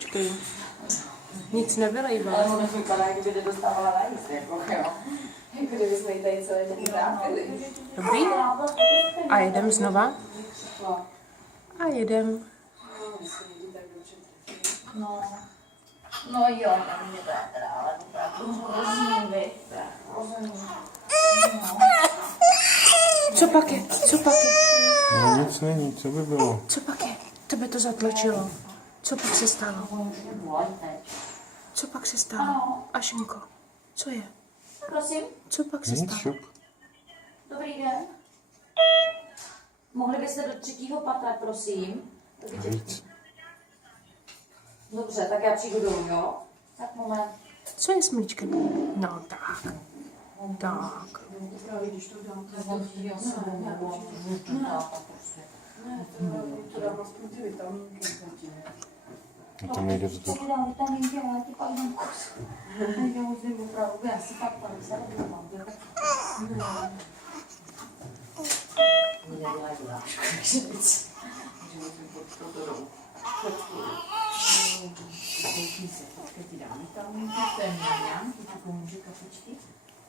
Počkej. Nic nevylejvá. Ale ono vypadá, jak kdyby nedostávala na jíst, jako jo. Jako kdyby jsme jí tady celé den trápili. Dobrý? A jedem znova? A jedem. No. No jo, tam mě to je teda, ale opravdu hrozný, vy. Hrozný. Co pak je? Co pak je? No nic není, co by bylo? Co pak je? Tebe to zatlačilo. Co pak se stalo? Co pak se stalo? Ašenko, co je? Prosím, Co pak se Nic, stalo? šup. dobrý den. Mohli byste do 3. patra, prosím? Víc. Dobře, tak já přijdu dolů, jo? Tak moment. Co je s mlíčkem? No tak. Tak. No tam nejde vzduch.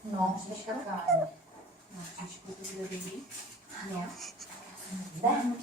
No, příška káň. No, příšku to bude dobrý. No. Ne.